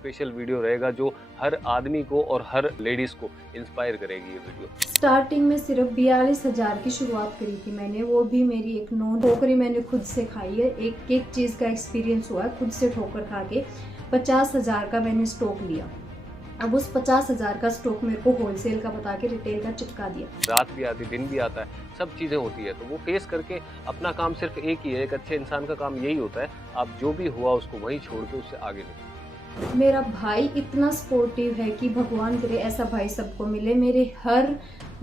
Special video रहेगा जो हर आदमी को और हर लेडीज़ को इंस्पायर करेगी ये वीडियो। स्टार्टिंग में सिर्फ 42,000 की शुरुआत करी थी मैंने, वो भी मेरी एक नॉन ठोकरी मैंने खुद से खाई है। एक एक चीज़ का एक्सपीरियंस हुआ है, खुद से ठोकर खा के 50,000 का मैंने स्टॉक लिया। अब उस 50,000 का स्टॉक मेरे को होलसेल का बता के रिटेल का चिपका दिया। रात भी आती, दिन भी आता है, सब चीज़ें होती है, तो वो फेस करके अपना काम सिर्फ एक ही है, एक अच्छे इंसान का काम यही होता है, आप जो भी हुआ उसको वहीं छोड़ के उससे आगे निकलो। मेरा भाई इतना सपोर्टिव है कि भगवान करे ऐसा भाई सबको मिले। मेरे हर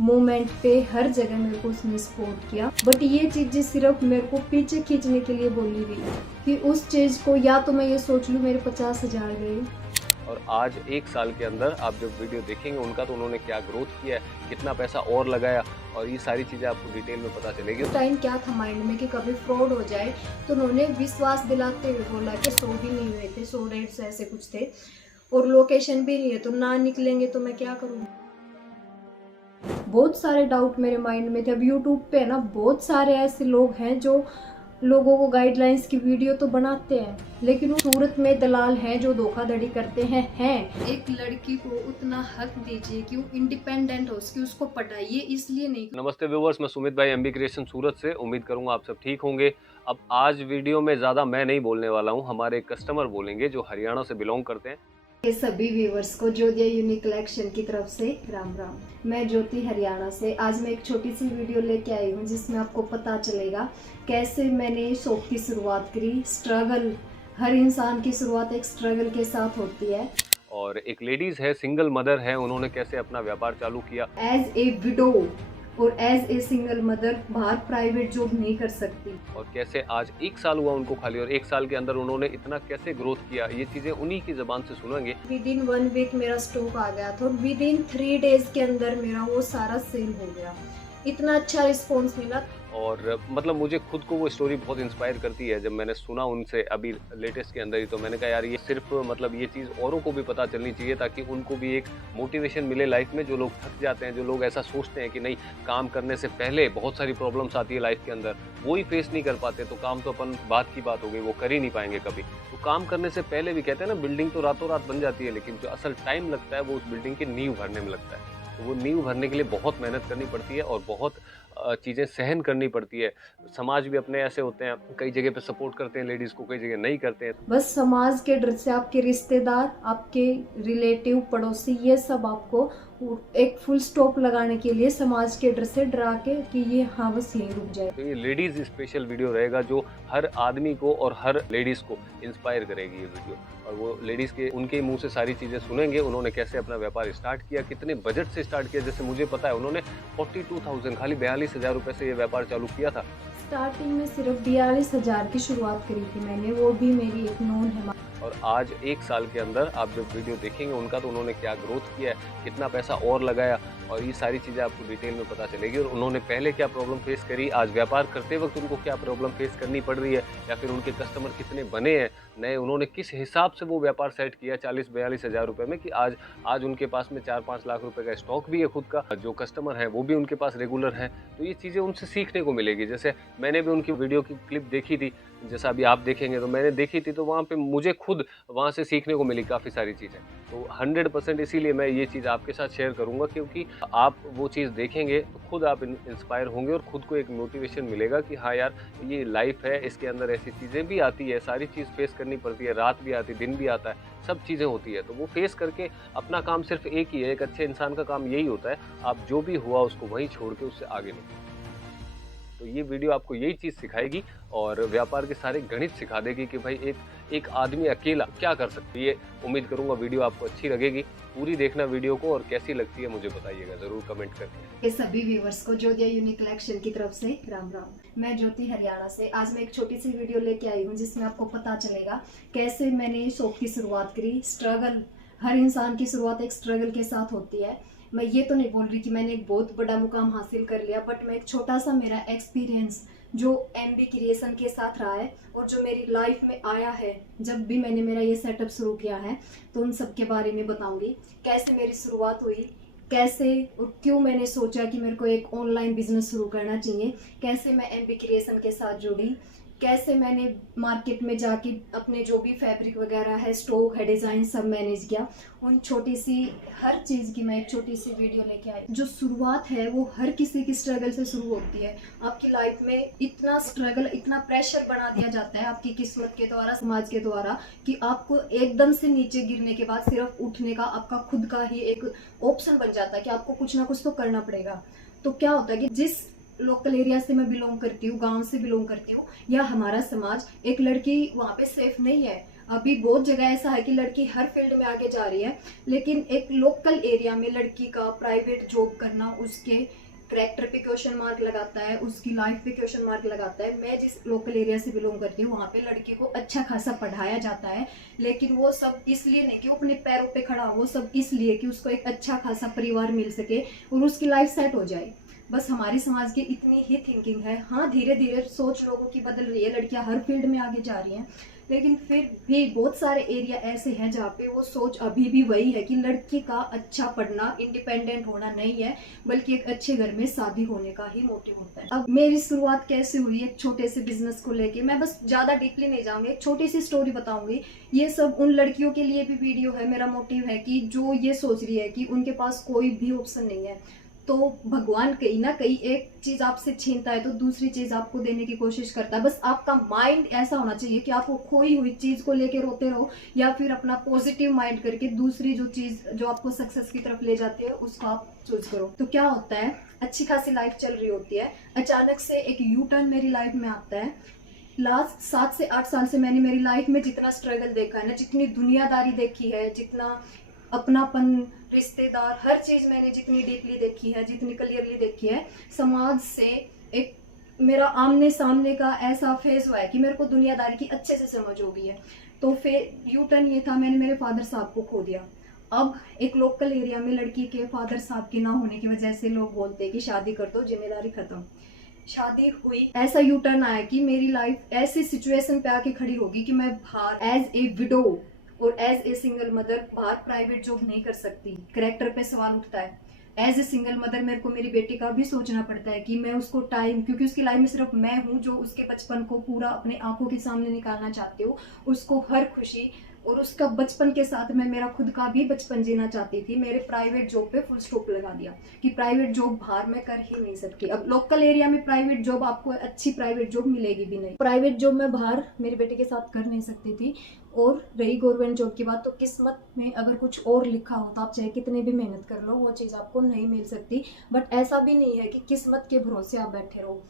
मोमेंट पे हर जगह मेरे को उसने सपोर्ट किया। बट ये चीज़ें सिर्फ मेरे को पीछे खींचने के लिए बोली गई कि उस चीज़ को या तो मैं ये सोच लूँ मेरे 50,000 गए। और आज 1 साल के अंदर आप जब वीडियो देखेंगे उनका, तो उन्होंने क्या ग्रोथ किया है, कितना पैसा और लगाया, और ये सारी चीज़ें आपको डिटेल में पता चलेगी। उस टाइम क्या था माइंड में कि कभी फ्रॉड हो जाए, तो उन्होंने विश्वास दिलाते हुए बोला कि 100 भी नहीं हुए थे, 100-150 ऐसे कुछ थे, और लोकेशन भी नहीं है, तो ना निकलेंगे तो मैं क्या करूँ। बहुत सारे डाउट मेरे माइंड में थे। अब यूट्यूब पे है ना, बहुत सारे ऐसे लोग हैं जो लोगों को गाइडलाइंस की वीडियो तो बनाते हैं, लेकिन वो सूरत में दलाल हैं जो धोखाधड़ी करते हैं। एक लड़की को उतना हक दीजिए कि वो इंडिपेंडेंट हो, उसको पढ़ाइए, इसलिए नहीं। नमस्ते व्यूवर्स, मैं सुमित भाई एमबी क्रिएशन सूरत से। उम्मीद करूंगा आप सब ठीक होंगे। अब आज वीडियो में ज़्यादा मैं नहीं बोलने वाला हूं, हमारे कस्टमर बोलेंगे जो हरियाणा से बिलोंग करते हैं। के सभी व्यूवर्स को ज्योतिया यूनिक कलेक्शन की तरफ से राम राम। मैं ज्योति हरियाणा से। आज मैं एक छोटी सी वीडियो लेके आई हूँ जिसमें आपको पता चलेगा कैसे मैंने शॉप की शुरुआत करी। स्ट्रगल, हर इंसान की शुरुआत एक स्ट्रगल के साथ होती है। और एक लेडीज़ है, सिंगल मदर है, उन्होंने कैसे अपना व्यापार चालू किया। एज ए विडो और एज ए सिंगल मदर बाहर प्राइवेट जॉब नहीं कर सकती, और कैसे आज 1 साल हुआ उनको खाली, और 1 साल के अंदर उन्होंने इतना कैसे ग्रोथ किया, ये चीज़ें उन्हीं की ज़बान से सुनेंगे। विद इन 1 वीक मेरा स्टॉक आ गया था और विद इन 3 डेज के अंदर मेरा वो सारा सेल हो गया। इतना अच्छा रिस्पॉन्स मिला। और मतलब मुझे खुद को वो स्टोरी बहुत इंस्पायर करती है। जब मैंने सुना उनसे अभी लेटेस्ट के अंदर ही, तो मैंने कहा यार ये सिर्फ मतलब ये चीज़ औरों को भी पता चलनी चाहिए, ताकि उनको भी एक मोटिवेशन मिले लाइफ में। जो लोग थक जाते हैं, जो लोग ऐसा सोचते हैं कि नहीं, काम करने से पहले बहुत सारी प्रॉब्लम्स आती है लाइफ के अंदर, वो ही फेस नहीं कर पाते, तो काम तो अपन बात की बात हो गई, वो कर ही नहीं पाएंगे कभी। तो काम करने से पहले भी कहते हैं ना, बिल्डिंग तो रातों रात बन जाती है, लेकिन जो असल टाइम लगता है वो उस बिल्डिंग की नींव भरने में लगता है। तो वो नींव भरने के लिए बहुत मेहनत करनी पड़ती है और बहुत चीज़ें सहन करनी पड़ती है। समाज भी अपने ऐसे होते हैं, कई जगह पे सपोर्ट करते हैं लेडीज़ को, कई जगह नहीं करते हैं। बस समाज के डर से आपके रिश्तेदार, आपके रिलेटिव, पड़ोसी, ये सब आपको एक फुल स्टॉप लगाने के लिए समाज के डर से डरा के कि ये हाँ बस यहीं रुक जाए। तो ये लेडीज़ स्पेशल वीडियो रहेगा जो हर आदमी को और हर लेडीज़ को इंस्पायर करेगी ये वीडियो। और वो लेडीज़ के उनके मुंह से सारी चीज़ें सुनेंगे, उन्होंने कैसे अपना व्यापार स्टार्ट किया, कितने बजट से स्टार्ट किया। जैसे मुझे पता है उन्होंने 42,000 खाली 42,000 रुपये से ये व्यापार चालू किया था। स्टार्टिंग में सिर्फ 42,000 की शुरुआत करी थी मैंने, वो भी मेरी एक नॉन है। और आज 1 साल के अंदर आप जब वीडियो देखेंगे उनका, तो उन्होंने क्या ग्रोथ किया है, कितना पैसा और लगाया, और ये सारी चीज़ें आपको डिटेल में पता चलेगी। और उन्होंने पहले क्या प्रॉब्लम फेस करी, आज व्यापार करते वक्त उनको क्या प्रॉब्लम फेस करनी पड़ रही है, या फिर उनके कस्टमर कितने बने हैं नए, उन्होंने किस हिसाब से वो व्यापार सेट किया 40-42 हज़ार रुपये में, कि आज उनके पास में 4-5 लाख रुपए का स्टॉक भी है खुद का। जो कस्टमर है वो भी उनके पास रेगुलर है। तो ये चीज़ें उनसे सीखने को मिलेगी। जैसे मैंने भी उनकी वीडियो की क्लिप देखी थी, जैसा अभी आप देखेंगे, तो मैंने देखी थी, तो वहाँ पे मुझे खुद वहाँ से सीखने को मिली काफ़ी सारी चीज़ें। तो 100% इसीलिए मैं ये चीज़ आपके साथ शेयर करूँगा, क्योंकि आप वो चीज़ देखेंगे तो खुद आप इंस्पायर होंगे और खुद को एक मोटिवेशन मिलेगा कि हाँ यार, ये लाइफ है, इसके अंदर ऐसी चीज़ें भी आती है, सारी चीज़ फेस करनी पड़ती है, रात भी आती है, दिन भी आता है, सब चीज़ें होती है। तो वो फेस करके अपना काम सिर्फ एक ही है, एक अच्छे इंसान का काम यही होता है, आप जो भी हुआ उसको वहीं छोड़ के उससे आगे निकलो। तो ये वीडियो आपको यही चीज़ सिखाएगी और व्यापार के सारे गणित सिखा देगी कि भाई एक आदमी अकेला क्या कर सकती है। उम्मीद करूंगा वीडियो आपको अच्छी लगेगी। पूरी देखना वीडियो को, और कैसी लगती है मुझे बताइएगा ज़रूर कमेंट करके। ये सभी व्यूवर्स को ज्योतिया यूनिक कलेक्शन की तरफ से राम राम। मैं ज्योति हरियाणा से। आज मैं एक छोटी सी वीडियो लेके आई हूँ जिसमें आपको पता चलेगा कैसे मैंने शॉप की शुरुआत करी। स्ट्रगल, हर इंसान की शुरुआत एक स्ट्रगल के साथ होती है। मैं ये तो नहीं बोल रही कि मैंने एक बहुत बड़ा मुकाम हासिल कर लिया, बट मैं एक छोटा सा मेरा एक्सपीरियंस जो एमबी क्रिएशन के साथ रहा है और जो मेरी लाइफ में आया है जब भी मैंने मेरा ये सेटअप शुरू किया है, तो उन सब के बारे में बताऊंगी। कैसे मेरी शुरुआत हुई, कैसे और क्यों मैंने सोचा कि मेरे को एक ऑनलाइन बिजनेस शुरू करना चाहिए, कैसे मैं एमबी क्रिएशन के साथ जुड़ी, कैसे मैंने मार्केट में जाके अपने जो भी फैब्रिक वगैरह है, स्टॉक है, डिज़ाइन सब मैनेज किया। उन छोटी सी हर चीज़ की मैं एक छोटी सी वीडियो लेके आई। जो शुरुआत है वो हर किसी की स्ट्रगल से शुरू होती है। आपकी लाइफ में इतना स्ट्रगल, इतना प्रेशर बना दिया जाता है आपकी किस्मत के द्वारा, समाज के द्वारा, कि आपको एकदम से नीचे गिरने के बाद सिर्फ उठने का आपका खुद का ही एक ऑप्शन बन जाता है कि आपको कुछ ना कुछ तो करना पड़ेगा। तो क्या होता है कि जिस लोकल एरिया से मैं बिलोंग करती हूँ, गांव से बिलोंग करती हूँ, या हमारा समाज, एक लड़की वहाँ पे सेफ नहीं है। अभी बहुत जगह ऐसा है कि लड़की हर फील्ड में आगे जा रही है, लेकिन एक लोकल एरिया में लड़की का प्राइवेट जॉब करना उसके कैरेक्टर पे क्वेश्चन मार्क लगाता है, उसकी लाइफ पे क्वेश्चन मार्क लगाता है। मैं जिस लोकल एरिया से बिलोंग करती हूँ वहाँ पे लड़की को अच्छा खासा पढ़ाया जाता है, लेकिन वो सब इसलिए नहीं कि वो अपने पैरों पे खड़ा हो, वो सब इसलिए कि उसको एक अच्छा खासा परिवार मिल सके और उसकी लाइफ सेट हो जाए। बस हमारे समाज की इतनी ही थिंकिंग है। हाँ, धीरे धीरे सोच लोगों की बदल रही है, लड़कियां हर फील्ड में आगे जा रही हैं, लेकिन फिर भी बहुत सारे एरिया ऐसे हैं जहाँ पे वो सोच अभी भी वही है कि लड़की का अच्छा पढ़ना, इंडिपेंडेंट होना नहीं है, बल्कि एक अच्छे घर में शादी होने का ही मोटिव होता है। अब मेरी शुरुआत कैसे हुई एक छोटे से बिजनेस को लेके, मैं बस ज़्यादा डीपली नहीं जाऊँगी, एक छोटी सी स्टोरी बताऊँगी। ये सब उन लड़कियों के लिए भी वीडियो है। मेरा मोटिव है कि जो ये सोच रही है कि उनके पास कोई भी ऑप्शन नहीं है, तो भगवान कहीं ना कहीं एक चीज आपसे छीनता है तो दूसरी चीज आपको देने की कोशिश करता है। बस आपका माइंड ऐसा होना चाहिए कि आप वो खोई हुई चीज को लेकर रोते रहो, या फिर अपना पॉजिटिव माइंड करके दूसरी जो चीज जो आपको सक्सेस की तरफ ले जाती है उसको आप चूज करो। तो क्या होता है, अच्छी खासी लाइफ चल रही होती है, अचानक से एक यू टर्न मेरी लाइफ में आता है। लास्ट 7 से 8 साल से मैंने मेरी लाइफ में जितना स्ट्रगल देखा है ना, जितनी दुनियादारी देखी है, जितना अपनापन, रिश्तेदार, हर चीज मैंने जितनी डीपली देखी है, जितनी क्लियरली देखी है, समाज से एक मेरा आमने सामने का ऐसा फेस हुआ है कि मेरे को दुनियादारी की अच्छे से समझ हो गई है। तो फिर यू टर्न ये था, मैंने मेरे फादर साहब को खो दिया। अब एक लोकल एरिया में लड़की के फादर साहब के ना होने की वजह से लोग बोलते हैं कि शादी कर दो, जिम्मेदारी खत्म। शादी हुई, ऐसा यू टर्न आया कि मेरी लाइफ ऐसी सिचुएशन पे आके खड़ी होगी कि मैं बाहर एज ए विडो और एज ए सिंगल मदर बाहर प्राइवेट जॉब नहीं कर सकती। कैरेक्टर पे सवाल उठता है। एज ए सिंगल मदर मेरे को मेरी बेटी का भी सोचना पड़ता है कि मैं उसको टाइम, क्योंकि उसकी लाइफ में सिर्फ मैं हूँ जो उसके बचपन को पूरा अपने आंखों के सामने निकालना चाहती हूँ, उसको हर खुशी, और उसका बचपन के साथ मैं मेरा खुद का भी बचपन जीना चाहती थी। मेरे प्राइवेट जॉब पे फुल स्टॉप लगा दिया कि प्राइवेट जॉब बाहर मैं कर ही नहीं सकती। अब लोकल एरिया में प्राइवेट जॉब, आपको अच्छी प्राइवेट जॉब मिलेगी भी नहीं। प्राइवेट जॉब मैं बाहर मेरे बेटे के साथ कर नहीं सकती थी। और रही गवर्नमेंट जॉब की बात, तो किस्मत में अगर कुछ और लिखा हो तो आप चाहे कितने भी मेहनत कर लो, वो चीज़ आपको नहीं मिल सकती। बट ऐसा भी नहीं है कि किस्मत के भरोसे आप बैठे रहो।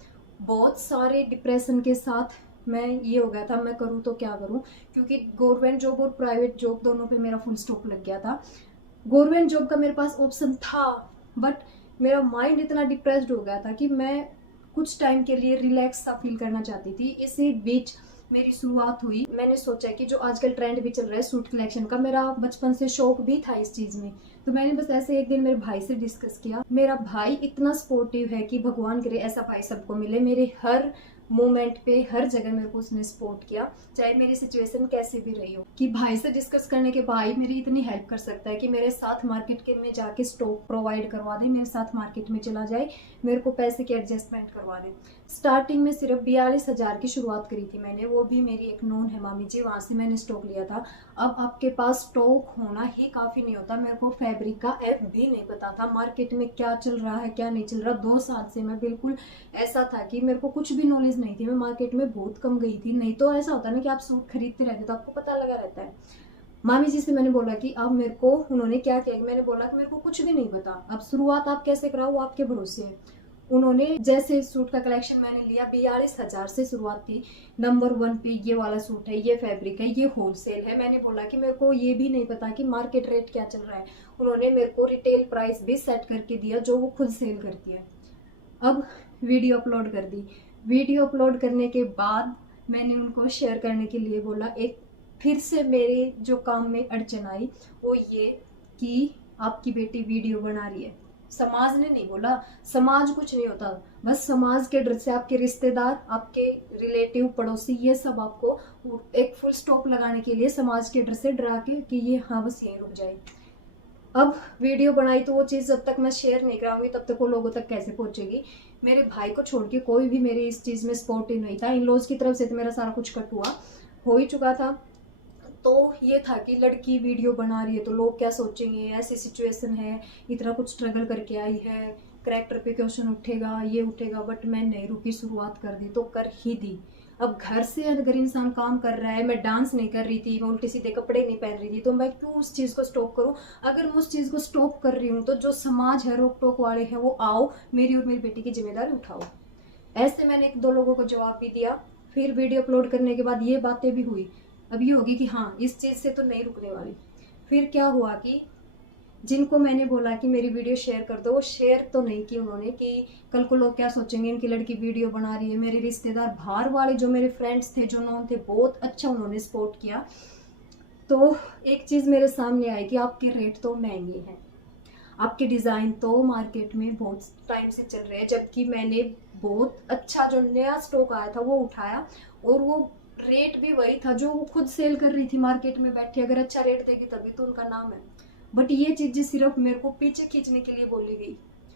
बहुत सारे डिप्रेशन के साथ मैं ये हो गया था, मैं करूँ तो क्या करूँ, क्योंकि गवर्नमेंट जॉब और प्राइवेट जॉब दोनों पे मेरा फुल स्टॉप लग गया था। गवर्नमेंट जॉब का मेरे पास ऑप्शन था, बट मेरा माइंड इतना डिप्रेस्ड हो गया था कि मैं कुछ टाइम के लिए रिलैक्स सा फील करना चाहती थी। इसी बीच मेरी शुरुआत हुई। मैंने सोचा कि जो आजकल ट्रेंड भी चल रहा है सूट कलेक्शन का, मेरा बचपन से शौक भी था इस चीज़ में, तो मैंने बस ऐसे एक दिन मेरे भाई से डिस्कस किया। मेरा भाई इतना सपोर्टिव है कि भगवान करे ऐसा भाई सबको मिले। मेरे हर मोमेंट पे, हर जगह मेरे को उसने सपोर्ट किया, चाहे मेरी सिचुएशन कैसी भी रही हो। कि भाई से डिस्कस करने के भाई मेरी इतनी हेल्प कर सकता है कि मेरे साथ मार्केट के में जाके स्टॉक प्रोवाइड करवा दे, मेरे साथ मार्केट में चला जाए, मेरे को पैसे की एडजस्टमेंट करवा दे। स्टार्टिंग में सिर्फ 42,000 की शुरुआत करी थी मैंने, वो भी मेरी एक नोन है मामी जी, वहाँ से मैंने स्टॉक लिया था। अब आपके पास स्टॉक होना ही काफ़ी नहीं होता। मेरे को फैब्रिक का ऐप भी नहीं पता था, मार्केट में क्या चल रहा है क्या नहीं चल रहा। 2 साल से मैं बिल्कुल ऐसा था कि मेरे को कुछ भी नॉलेज नहीं थी। मैं मार्केट में बहुत कम गई थी। नहीं तो ऐसा होता ना कि आप सूट खरीदते रहते तो आपको पता लगा रहता है। मामी जी से मैंने बोला कि अब मेरे को, उन्होंने क्या किया, मैंने बोला कि मेरे को कुछ भी नहीं पता, अब शुरुआत आप कैसे कराओ वो आपके भरोसे है। उन्होंने जैसे सूट का कलेक्शन मैंने लिया, 42,000 से शुरुआत थी। नंबर 1 पे ये वाला सूट है, ये फैब्रिक है, ये होलसेल है। मैंने बोला कि मेरे को ये भी नहीं पता कि मार्केट रेट क्या चल रहा है। उन्होंने मेरे को रिटेल प्राइस भी सेट करके दिया जो वो खुद सेल करती है। अब वीडियो अपलोड कर दी। वीडियो अपलोड करने के बाद मैंने उनको शेयर करने के लिए बोला। एक फिर से मेरे जो काम में अड़चन आई वो ये कि आपकी बेटी वीडियो बना रही है। समाज ने नहीं बोला, समाज कुछ नहीं होता, बस समाज के डर से आपके रिश्तेदार, आपके रिलेटिव, पड़ोसी, ये सब आपको एक फुल स्टॉप लगाने के लिए समाज के डर से डरा के कि ये हाँ बस यहीं रुक जाए। अब वीडियो बनाई तो वो चीज़ जब तक मैं शेयर नहीं कराऊंगी तब तक वो लोगों तक कैसे पहुंचेगी। मेरे भाई को छोड़ के कोई भी मेरे इस चीज़ में सपोर्टिव नहीं था। इन लॉज की तरफ से तो मेरा सारा कुछ कट हुआ हो ही चुका था। तो ये था कि लड़की वीडियो बना रही है तो लोग क्या सोचेंगे, ऐसी सिचुएशन है, इतना कुछ स्ट्रगल करके आई है, करैक्टर पे क्वेश्चन उठेगा, ये उठेगा। बट मैं नहीं रुकी, शुरुआत कर दी तो कर ही दी। अब घर से अगर इंसान काम कर रहा है, मैं डांस नहीं कर रही थी, मैं उल्टे सीधे कपड़े नहीं पहन रही थी, तो मैं क्यों उस चीज़ को स्टॉप करूं। अगर मैं उस चीज़ को स्टॉप कर रही हूँ तो जो समाज है, रोक टोक वाले हैं, वो आओ मेरी और मेरी बेटी की जिम्मेदारी उठाओ। ऐसे मैंने एक दो लोगों को जवाब भी दिया। फिर वीडियो अपलोड करने के बाद ये बातें भी हुई। अब ये होगी कि हाँ, इस चीज़ से तो नहीं रुकने वाली। फिर क्या हुआ कि जिनको मैंने बोला कि मेरी वीडियो शेयर कर दो, वो शेयर तो नहीं की उन्होंने, कि कल को लोग क्या सोचेंगे, इनकी लड़की वीडियो बना रही है। मेरे रिश्तेदार बाहर वाले जो मेरे फ्रेंड्स थे, जो नॉन थे, बहुत अच्छा उन्होंने सपोर्ट किया। तो एक चीज़ मेरे सामने आई कि आपके रेट तो महंगे हैं, आपके डिज़ाइन तो मार्केट में बहुत टाइम से चल रहे हैं, जबकि मैंने बहुत अच्छा जो नया स्टॉक आया था वो उठाया, और वो रेट भी वही था जो वो खुद सेल कर रही थी मार्केट में बैठी। अगर अच्छा रेट देगी तभी तो उनका नाम है। बट ये चीज़ें सिर्फ मेरे को पीछे खींचने के लिए बोली गई,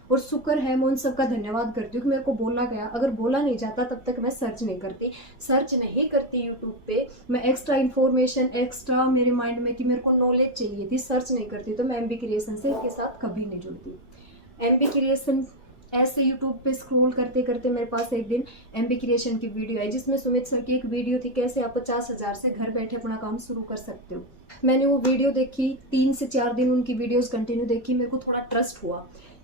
और शुक्र है, मैं उन सबका धन्यवाद करती हूँ कि मेरे को बोला गया। अगर बोला नहीं जाता तब तक मैं सर्च नहीं करती, सर्च नहीं करती यूट्यूब पे। मैं एक्स्ट्रा इन्फॉर्मेशन, एक्स्ट्रा मेरे माइंड में कि मेरे को नॉलेज चाहिए थी, सर्च नहीं करती, तो मैं एमबी क्रिएशन से के साथ कभी नहीं जुड़ती। एमबी क्रिएशन ऐसे यूट्यूब पे स्क्रॉल करते करते मेरे पास एक दिन एमबी क्रिएशन की वीडियो आई, जिसमें सुमित सर की एक वीडियो थी, कैसे आप 50,000 से घर बैठे अपना काम शुरू कर सकते हो। मैंने वो वीडियो देखी, 3 से 4 दिन उनकी वीडियोस कंटिन्यू देखी। मेरे को थोड़ा ट्रस्ट हुआ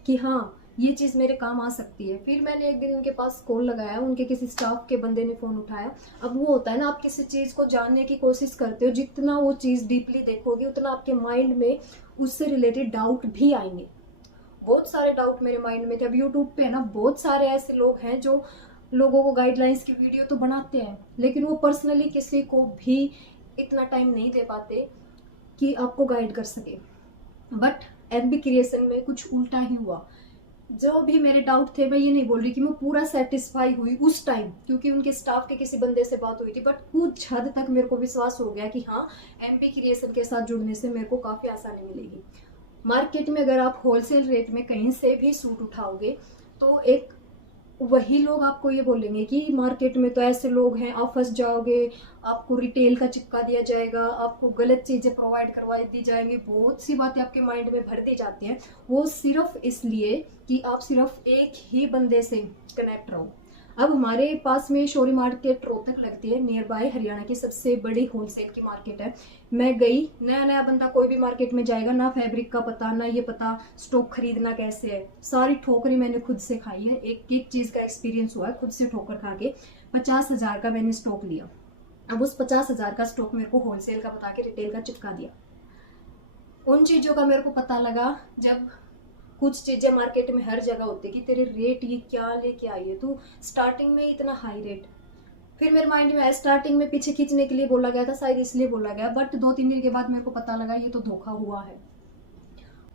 कि हाँ, ये चीज़ मेरे काम आ सकती है। फिर मैंने एक दिन उनके पास कॉल लगाया, उनके किसी स्टाफ के बंदे ने फ़ोन उठाया। अब वो होता है ना, आप किसी चीज़ को जानने की कोशिश करते हो, जितना वो चीज़ डीपली देखोगे उतना आपके माइंड में उससे रिलेटेड डाउट भी आएंगे। बहुत सारे डाउट मेरे माइंड में थे। अब यूट्यूब पे ना बहुत सारे ऐसे लोग हैं जो लोगों को गाइडलाइंस की वीडियो तो बनाते हैं, लेकिन वो पर्सनली किसी को भी इतना टाइम नहीं दे पाते कि आपको गाइड कर सके। बट एमबी क्रिएशन में कुछ उल्टा ही हुआ। जो भी मेरे डाउट थे, मैं ये नहीं बोल रही कि मैं पूरा सेटिस्फाई हुई उस टाइम, क्योंकि उनके स्टाफ के किसी बंदे से बात हुई थी, बट कुछ हद तक मेरे को विश्वास हो गया कि हाँ, एमबी क्रिएशन के साथ जुड़ने से मेरे को काफ़ी आसानी मिलेगी। मार्केट में अगर आप होलसेल रेट में कहीं से भी सूट उठाओगे तो एक वही लोग आपको ये बोलेंगे कि मार्केट में तो ऐसे लोग हैं, आप फंस जाओगे, आपको रिटेल का चिपका दिया जाएगा, आपको गलत चीज़ें प्रोवाइड करवा दी जाएंगी, बहुत सी बातें आपके माइंड में भर दी जाती हैं। वो सिर्फ इसलिए कि आप सिर्फ एक ही बंदे से कनेक्ट रहो। अब हमारे पास में शोरी मार्केट रोहतक लगती है, नियर बाय हरियाणा की सबसे बड़ी होलसेल की मार्केट है। मैं गई, नया नया बंदा कोई भी मार्केट में जाएगा, ना फैब्रिक का पता, ना ये पता स्टॉक खरीदना कैसे है। सारी ठोकरी मैंने खुद से खाई है, एक एक चीज़ का एक्सपीरियंस हुआ है, खुद से ठोकर खा के 50,000 का मैंने स्टॉक लिया। अब उस 50,000 का स्टॉक मेरे को होलसेल का बता के रिटेल का चिपका दिया। उन चीज़ों का मेरे को पता लगा जब कुछ चीज़ें मार्केट में हर जगह होती है कि तेरे रेट ये क्या लेके आई है तू, स्टार्टिंग में इतना हाई रेट। फिर मेरे माइंड में आया, स्टार्टिंग में पीछे खींचने के लिए बोला गया था, शायद इसलिए बोला गया, बट 2-3 दिन के बाद मेरे को पता लगा ये तो धोखा हुआ है।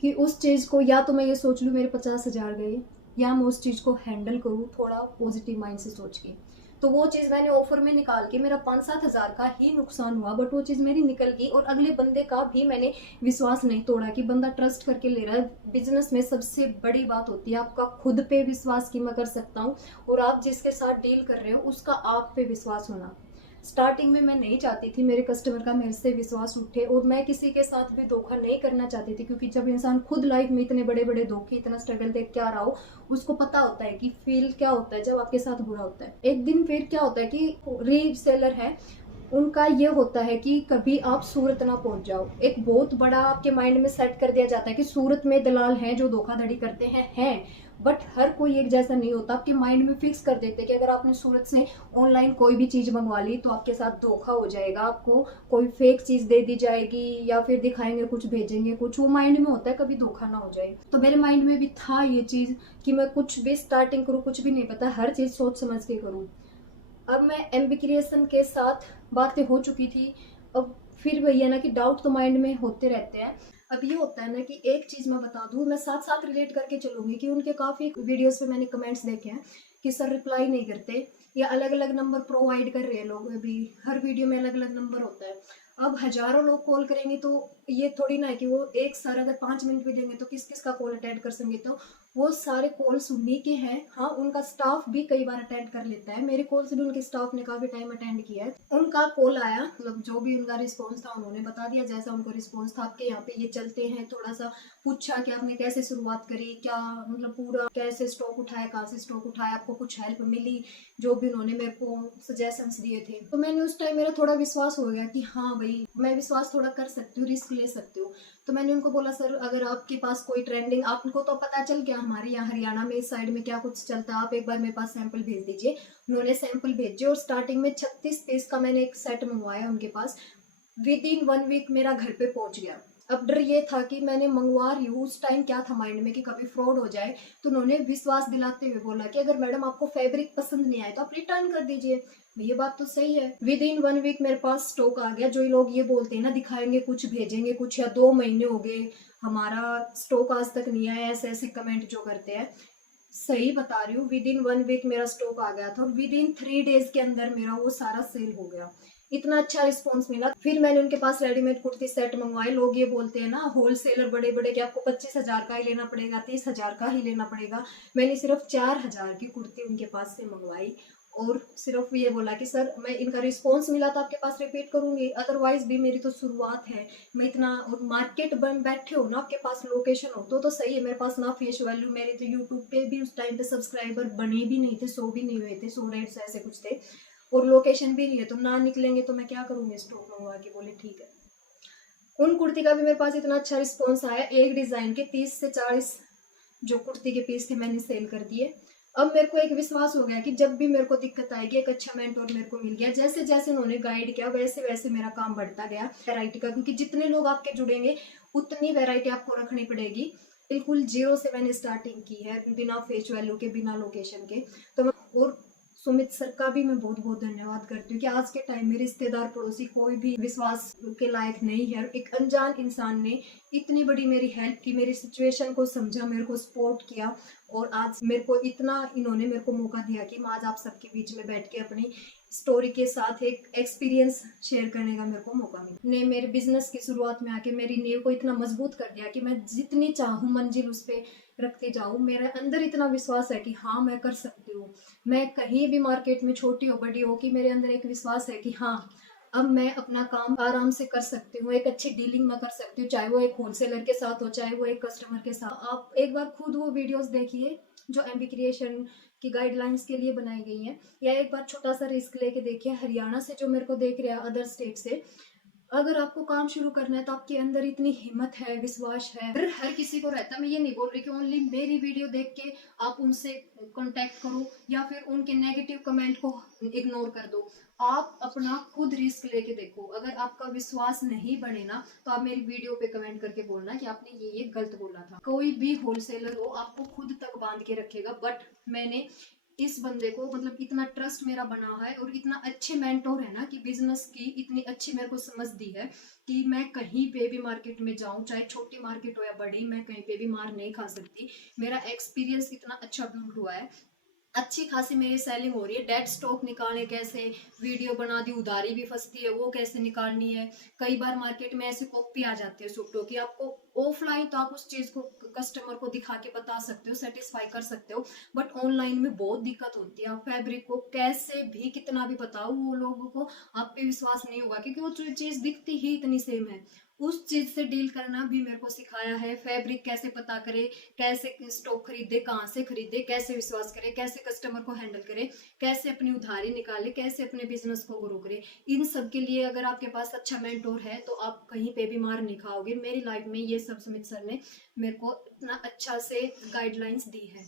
कि उस चीज़ को या तो मैं ये सोच लूँ मेरे 50,000 गए, या मैं उस चीज़ को हैंडल करूँ थोड़ा पॉजिटिव माइंड से सोच के। तो वो चीज़ मैंने ऑफर में निकाल के, मेरा 5-7 हज़ार का ही नुकसान हुआ, बट वो चीज़ मेरी निकल गई। और अगले बंदे का भी मैंने विश्वास नहीं तोड़ा कि बंदा ट्रस्ट करके ले रहा है। बिजनेस में सबसे बड़ी बात होती है आपका खुद पे विश्वास कि मैं कर सकता हूँ, और आप जिसके साथ डील कर रहे हो उसका आप पे विश्वास होना। स्टार्टिंग में मैं नहीं चाहती थी मेरे कस्टमर का मेरे से विश्वास उठे, और मैं किसी के साथ भी धोखा नहीं करना चाहती थी, क्योंकि जब इंसान खुद लाइफ में इतने बड़े बड़े धोखे, इतना स्ट्रगल देख के आ रहा हो, उसको पता होता है कि फील क्या होता है जब आपके साथ बुरा होता है। एक दिन फिर क्या होता है कि रीसेलर है, उनका ये होता है कि कभी आप सूरत ना पहुंच जाओ। एक बहुत बड़ा आपके माइंड में सेट कर दिया जाता है कि सूरत में दलाल हैं जो धोखाधड़ी करते हैं, बट हर कोई एक जैसा नहीं होता। आपके माइंड में फिक्स कर देते हैं कि अगर आपने सूरत से ऑनलाइन कोई भी चीज़ मंगवा ली तो आपके साथ धोखा हो जाएगा, आपको कोई फेक चीज़ दे दी जाएगी, या फिर दिखाएंगे कुछ, भेजेंगे कुछ। वो माइंड में होता है कभी धोखा ना हो जाए। तो मेरे माइंड में भी था ये चीज़ कि मैं कुछ भी स्टार्टिंग करूँ, कुछ भी नहीं पता, हर चीज़ सोच समझ के करूँ। अब मैं एमबी क्रिएशन के साथ बातें हो चुकी थी। अब फिर वही है ना कि डाउट तो माइंड में होते रहते हैं। अब ये होता है ना कि एक चीज़ मैं बता दूँ, मैं साथ साथ रिलेट करके चलूँगी कि उनके काफ़ी वीडियोस पे मैंने कमेंट्स देखे हैं कि सर रिप्लाई नहीं करते, या अलग अलग नंबर प्रोवाइड कर रहे हैं लोग। अभी हर वीडियो में अलग अलग नंबर होता है। अब हज़ारों लोग कॉल करेंगे तो ये थोड़ी ना है कि वो एक सर अगर 5 मिनट भी देंगे तो किस किस का कॉल अटेंड कर सकेंगे। तो वो सारे कॉल्स उन्हीं के हैं। हाँ, उनका स्टाफ भी कई बार अटेंड कर लेता है, मेरे कॉल्स भी उनके स्टाफ ने काफ़ी टाइम अटेंड किया है। उनका कॉल आया, मतलब जो भी उनका रिस्पॉन्स था उन्होंने बता दिया, जैसा उनको रिस्पॉन्स था आपके यहाँ पे ये चलते हैं, थोड़ा सा पूछा कि आपने कैसे शुरुआत करी, क्या मतलब पूरा कैसे स्टॉक उठाया, कहाँ से स्टॉक उठाया, आपको कुछ हेल्प मिली, जो भी उन्होंने मेरे को सजेशंस दिए थे। तो मैंने उस टाइम मेरा थोड़ा विश्वास हो गया कि हाँ भाई मैं विश्वास थोड़ा कर सकती हूँ, रिस्क ले सकती हूँ। तो मैंने उनको बोला सर अगर आपके पास कोई ट्रेंडिंग, आपको तो पता चल गया हमारे यहाँ हरियाणा में इस साइड में क्या कुछ चलता है, आप एक बार मेरे पास सैंपल भेज दीजिए। उन्होंने सैंपल भेजे और स्टार्टिंग में 36 पीस का मैंने एक सेट मंगवाया उनके पास। विद इन 1 वीक मेरा घर पे पहुंच गया। अब डर ये था कि मैंने मंगवा रही हूँ, उस टाइम क्या था माइंड में कि कभी फ्रॉड हो जाए। तो उन्होंने विश्वास दिलाते हुए बोला कि अगर मैडम आपको फैब्रिक पसंद नहीं आए तो आप रिटर्न कर दीजिए। ये बात तो सही है। विद इन 1 वीक मेरे पास स्टॉक आ गया। जो लोग ये बोलते हैं ना दिखाएंगे कुछ भेजेंगे कुछ, या 2 महीने हो गए हमारा स्टॉक आज तक नहीं आया, ऐसे ऐसे कमेंट जो करते हैं, सही बता रही हूँ। विद इन 1 वीक मेरा स्टॉक आ गया था और विद इन 3 डेज के अंदर मेरा वो सारा सेल हो गया। इतना अच्छा रिस्पॉन्स मिला। फिर मैंने उनके पास रेडीमेड कुर्ती सेट मंगवाए। लोग ये बोलते हैं ना होलसेलर बड़े बड़े कि आपको 25,000 का ही लेना पड़ेगा, 30,000 का ही लेना पड़ेगा। मैंने सिर्फ 4,000 की कुर्ती उनके पास से मंगवाई और सिर्फ ये बोला कि सर मैं इनका रिस्पॉन्स मिला तो आपके पास रिपीट करूंगी, अदरवाइज भी मेरी तो शुरुआत है। मैं इतना मार्केट बन बैठे हो ना, आपके पास लोकेशन हो तो सही है। मेरे पास ना फेस वैल्यू, मेरे तो यूट्यूब पे भी उस टाइम पे सब्सक्राइबर बने भी नहीं थे, 100 भी नहीं हुए थे, 100 ऐसे कुछ थे, और लोकेशन भी नहीं है। तो ना निकलेंगे तो मैं क्या करूँगी स्टॉक मंगवा के। बोले ठीक है। उन कुर्ती का भी मेरे पास इतना अच्छा रिस्पॉन्स आया, एक डिज़ाइन के 30 से 40 जो कुर्ती के पीस थे मैंने सेल कर दिए। अब मेरे को एक विश्वास हो गया कि जब भी मेरे को दिक्कत आएगी, एक अच्छा मेंटोर मेरे को मिल गया। जैसे जैसे उन्होंने गाइड किया वैसे वैसे मेरा काम बढ़ता गया वैरायटी का, क्योंकि जितने लोग आपके जुड़ेंगे उतनी वैरायटी आपको रखनी पड़ेगी। बिल्कुल जीरो से मैंने स्टार्टिंग की है, बिना फेस वैल्यू के, बिना लोकेशन के। तो मैं और सुमित सर का भी मैं बहुत बहुत धन्यवाद करती हूँ कि आज के टाइम में रिश्तेदार पड़ोसी कोई भी विश्वास के लायक नहीं है। एक अनजान इंसान ने इतनी बड़ी मेरी हेल्प की, मेरी सिचुएशन को समझा, मेरे को सपोर्ट किया, और आज मेरे को इतना इन्होंने मेरे को मौका दिया कि मैं आज आप सबके बीच में बैठ के अपनी स्टोरी के साथ एक एक्सपीरियंस शेयर करने का मेरे को मौका मिला। ने मेरे बिजनेस की शुरुआत में आके मेरी नींव को इतना मजबूत कर दिया कि मैं जितनी चाहूँ मंजिल उस पर रखते जाऊँ। मेरे अंदर इतना विश्वास है कि हाँ मैं कर सकती हूँ। मैं कहीं भी मार्केट में छोटी हो बड़ी हो, कि मेरे अंदर एक विश्वास है कि हाँ अब मैं अपना काम आराम से कर सकती हूँ, एक अच्छी डीलिंग में कर सकती हूँ, चाहे वो एक होलसेलर के साथ हो, चाहे वो एक कस्टमर के साथ। आप एक बार खुद वो वीडियोस देखिए जो एमबी क्रिएशन की गाइडलाइंस के लिए बनाई गई हैं, या एक बार छोटा सा रिस्क लेके देखिए। हरियाणा से जो मेरे को देख रहा है, अदर स्टेट से, अगर आपको काम शुरू करना है तो आपके अंदर इतनी हिम्मत है, विश्वास है। हर किसी को रहता है। मैं ये नहीं बोल रही कि ओनली मेरी वीडियो देख के आप उनसे कांटेक्ट करो या फिर उनके नेगेटिव कमेंट को इग्नोर कर दो। आप अपना खुद रिस्क लेके देखो। अगर आपका विश्वास नहीं बने ना तो आप मेरी वीडियो पे कमेंट करके बोलना कि आपने ये गलत बोला था। कोई भी होलसेलर हो आपको खुद तक बांध के रखेगा, बट मैंने इस बंदे को मतलब इतना ट्रस्ट मेरा बना है और इतना अच्छे मेंटोर है ना कि बिजनेस की इतनी अच्छी मेरे को समझ दी है कि मैं कहीं पे भी मार्केट में जाऊं, चाहे छोटी मार्केट हो या बड़ी, मैं कहीं पे भी मार नहीं खा सकती। मेरा एक्सपीरियंस इतना अच्छा बिल्ड हुआ है, अच्छी खासी मेरी सेलिंग हो रही है। डेड स्टॉक निकालने कैसे, वीडियो बना दी, उधारी भी फंसती है वो कैसे निकालनी है। कई बार मार्केट में ऐसी कॉपी आ जाती है सूटों की, आपको ऑफलाइन तो आप उस चीज को कस्टमर को दिखा के बता सकते हो, सेटिस्फाई कर सकते हो, बट ऑनलाइन में बहुत दिक्कत होती है। आप फैब्रिक को कैसे भी कितना भी बताओ वो लोगों को आप पे विश्वास नहीं होगा, क्योंकि वो चीज दिखती ही इतनी सेम है। उस चीज से डील करना भी मेरे को सिखाया है। फैब्रिक कैसे पता करे, कैसे स्टॉक खरीदे, कहाँ से खरीदे, कैसे विश्वास करे, कैसे कस्टमर को हैंडल करे, कैसे अपनी उधारी निकाले, कैसे अपने बिजनेस को ग्रो करे। इन सब के लिए अगर आपके पास अच्छा मेंटोर है तो आप कहीं पे भी मार नहीं खाओगे। मेरी लाइफ में ये सब सुमित सर ने मेरे को इतना अच्छा से गाइडलाइंस दी है।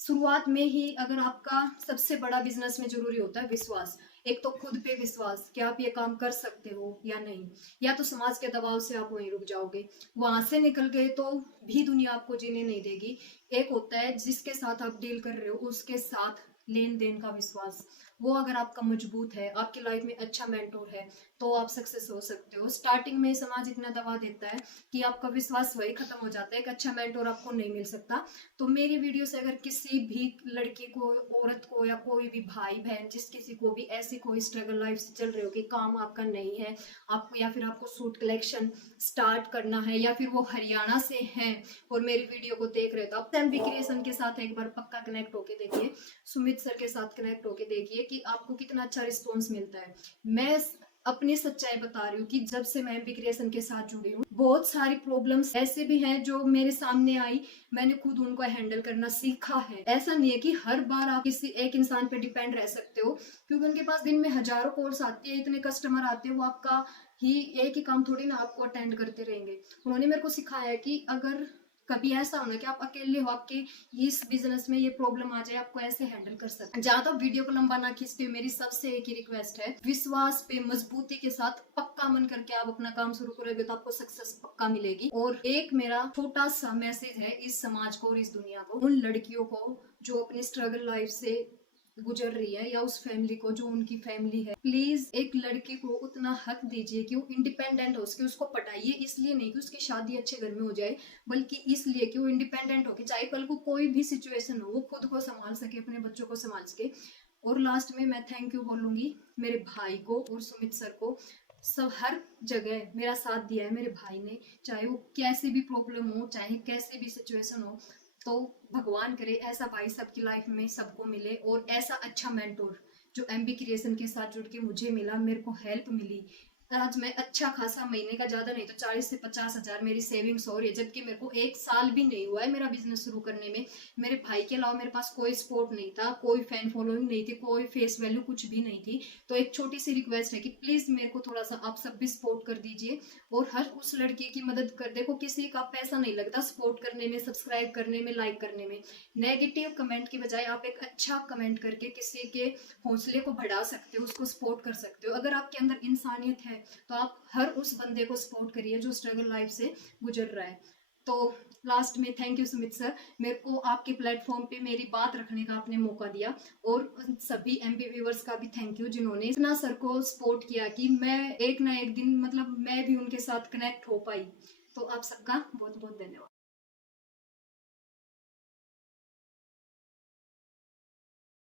शुरुआत में ही अगर आपका सबसे बड़ा बिजनेस में जरूरी होता है विश्वास। एक तो खुद पे विश्वास कि आप ये काम कर सकते हो या नहीं, या तो समाज के दबाव से आप वहीं रुक जाओगे। वहां से निकल गए तो भी दुनिया आपको जीने नहीं देगी। एक होता है जिसके साथ आप डील कर रहे हो उसके साथ लेन देन का विश्वास। वो अगर आपका मजबूत है, आपकी लाइफ में अच्छा मेंटोर है, तो आप सक्सेस हो सकते हो। स्टार्टिंग में समाज इतना दबा देता है कि आपका विश्वास वही खत्म हो जाता है, एक अच्छा मेंटोर आपको नहीं मिल सकता। तो मेरी वीडियो से अगर किसी भी लड़की को, औरत को, या कोई भी भाई बहन, जिस किसी को भी ऐसी कोई स्ट्रगल लाइफ से चल रहे हो कि काम आपका नहीं है आपको, या फिर आपको सूट कलेक्शन स्टार्ट करना है, या फिर वो हरियाणा से हैं और मेरी वीडियो को देख रहे हो, तो आप एमबी क्रिएशन के साथ एक बार पक्का कनेक्ट होके देखिए, सुमित सर के साथ कनेक्ट होके देखिए कि आपको कितना अच्छा रिस्पॉन्स मिलता है। मैं अपनी सच्चाई बता रही हूँ कि जब से मैं एमबी क्रिएशन के साथ जुड़ी हूँ, बहुत सारी प्रॉब्लम्स ऐसे भी हैं जो मेरे सामने आई, मैंने खुद उनको हैंडल करना सीखा है। ऐसा नहीं है कि हर बार आप किसी एक इंसान पे डिपेंड रह सकते हो, क्योंकि उनके पास दिन में हजारों कॉल्स आती है, इतने कस्टमर आते हैं, वो आपका ही एक ही काम थोड़ी ना आपको अटेंड करते रहेंगे। उन्होंने मेरे को सिखाया है कि अगर कभी ऐसा होना कि आप अकेले हो, आपके इस बिजनेस में ये प्रॉब्लम आ जाए, आपको ऐसे हैंडल कर सकते हैं। ज्यादा वीडियो को लंबा ना खींचते हुए मेरी सबसे एक ही रिक्वेस्ट है, विश्वास पे मजबूती के साथ पक्का मन करके आप अपना काम शुरू करोगे तो आपको सक्सेस पक्का मिलेगी। और एक मेरा छोटा सा मैसेज है इस समाज को और इस दुनिया को, उन लड़कियों को जो अपनी स्ट्रगल लाइफ से गुजर रही है, या उस फैमिली को जो उनकी फैमिली है, प्लीज एक लड़की को उतना हक दीजिए कि वो इंडिपेंडेंट हो सके। उसको पढ़ाइए इसलिए नहीं कि उसकी शादी अच्छे घर में हो जाए, बल्कि इसलिए कि वो इंडिपेंडेंट हो, कि चाहे कल को कोई भी सिचुएशन हो वो खुद को संभाल सके, अपने बच्चों को संभाल सके। और लास्ट में मैं थैंक यू बोलूंगी मेरे भाई को और सुमित सर को। सब हर जगह मेरा साथ दिया है मेरे भाई ने, चाहे वो कैसे भी प्रॉब्लम हो, चाहे कैसे भी सिचुएशन हो। तो भगवान करे ऐसा भाई सबकी लाइफ में सबको मिले, और ऐसा अच्छा मेंटोर जो एमबी क्रिएशन के साथ जुड़ के मुझे मिला, मेरे को हेल्प मिली। आज मैं अच्छा खासा महीने का, ज्यादा नहीं तो 40 से 50 हजार मेरी सेविंग्स हो रही है, जबकि मेरे को एक साल भी नहीं हुआ है मेरा बिजनेस शुरू करने में। मेरे भाई के अलावा मेरे पास कोई सपोर्ट नहीं था, कोई फैन फॉलोइंग नहीं थी, कोई फेस वैल्यू कुछ भी नहीं थी। तो एक छोटी सी रिक्वेस्ट है कि प्लीज मेरे को थोड़ा सा आप सब भी सपोर्ट कर दीजिए, और हर उस लड़की की मदद कर। देखो किसी का पैसा नहीं लगता सपोर्ट करने में, सब्सक्राइब करने में, लाइक करने में। नेगेटिव कमेंट की बजाय आप एक अच्छा कमेंट करके किसी के हौसले को बढ़ा सकते हो, उसको सपोर्ट कर सकते हो। अगर आपके अंदर इंसानियत है तो आप हर उस बंदे को सपोर्ट करिए जो स्ट्रगल लाइफ से गुजर रहा है। तो लास्ट में थैंक यू सुमित सर, मेरे को आपके प्लेटफॉर्म पे मेरी बात रखने का आपने मौका दिया, और उन सभी एमबी व्यूवर्स का भी थैंक यू जिन्होंने इतना सर को सपोर्ट किया कि मैं एक ना एक दिन, मतलब मैं भी उनके साथ कनेक्ट हो पाई। तो आप सबका बहुत बहुत धन्यवाद।